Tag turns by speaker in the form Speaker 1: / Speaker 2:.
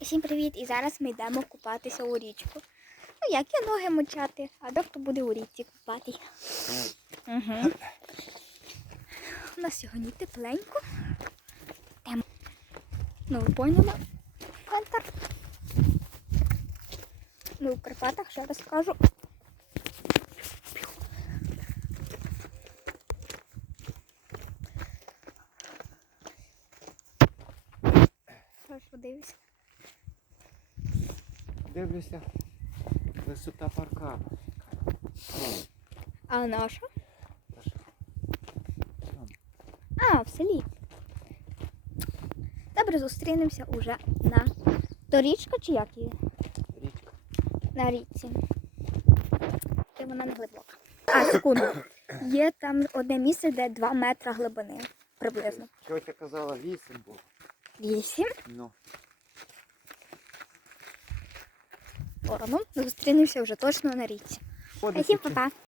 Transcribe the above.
Speaker 1: Всім привіт! І зараз ми йдемо купатися у річку. Ну як я ноги мочати, а дехто буде у річці купати. Угу. У нас сьогодні тепленько. Тем. Ну, ви поняли? Центр. Ми в Карпатах, ще ж, подивись.
Speaker 2: Дивлюся, висота паркану.
Speaker 1: А наша? А, в селі. Добре, зустрінемося уже на то річка чи як її?
Speaker 2: Річка.
Speaker 1: На річці. Чи вона не глибока. А, секунду. Є там одне місце, де 2 метри глибини приблизно.
Speaker 2: Тьотя казала 8 було.
Speaker 1: Вісім.
Speaker 2: Ну,
Speaker 1: Сторону. Зустрінемося вже точно на річці. Всім па-па.